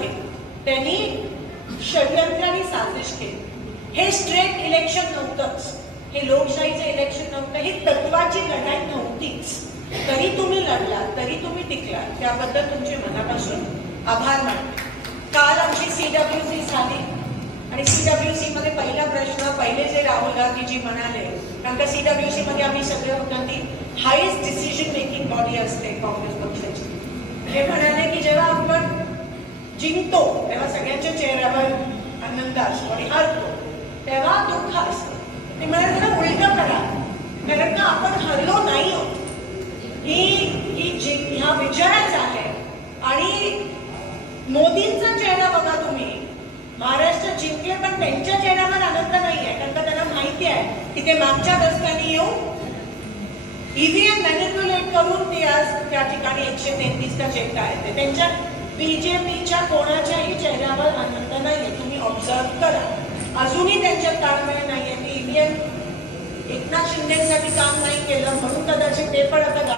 आहे त्यांनी षडयंत्र आणि साजिश केली. हे स्ट्रेट इलेक्शन नव्हतंच. हे लोकशाहीचं इलेक्शन नव्हतं. ही तत्वाची लढाई नव्हतीच. तरी तुम्ही लढला तरी तुम्ही टिकला त्याबद्दल तुमचे मनापासून आभार मानते. काल आमची सी डब्ल्यूसी झाली. आणि सी डब्ल्यूसी मध्ये पहिला प्रश्न पहिले जे राहुल गांधीजी म्हणाले कारण का सीडब्ल्यूसी मध्ये आम्ही सगळे होतो ती हायेस्ट डिसिजन मेकिंग बॉडी असते काँग्रेस पक्षाची. हे म्हणाले जिंकतो तेव्हा सगळ्यांच्या चेहऱ्यावर आनंद असतो आणि हरतो. तेव्हा दुःख असतं. ते म्हणाले जरा उलट करा. कारण का आपण हरलो नाही ही ही जिंक ह्या विजयाच आहे. आणि मोदींचा चेहरा बघा तुम्ही. महाराष्ट्र जिंकले पण त्यांच्या चेहऱ्यावर आनंद नाही आहे कारण का त्यांना माहिती आहे की ते मागच्या दशकांनी येऊन ईव्हीएम मॅनिप्युलेट करून ते आज त्या ठिकाणी एकशे तेहतीसचा चेक आहे. ते त्यांच्या बीजेपीच्या कोणाच्याही चेहऱ्यावर आनंद नाहीये तुम्ही ऑब्झर्व करा अजूनही त्यांच्यात ताळमेळ नाहीये की ईव्हीएम एकनाथ शिंदेसाठी काम नाही केलं.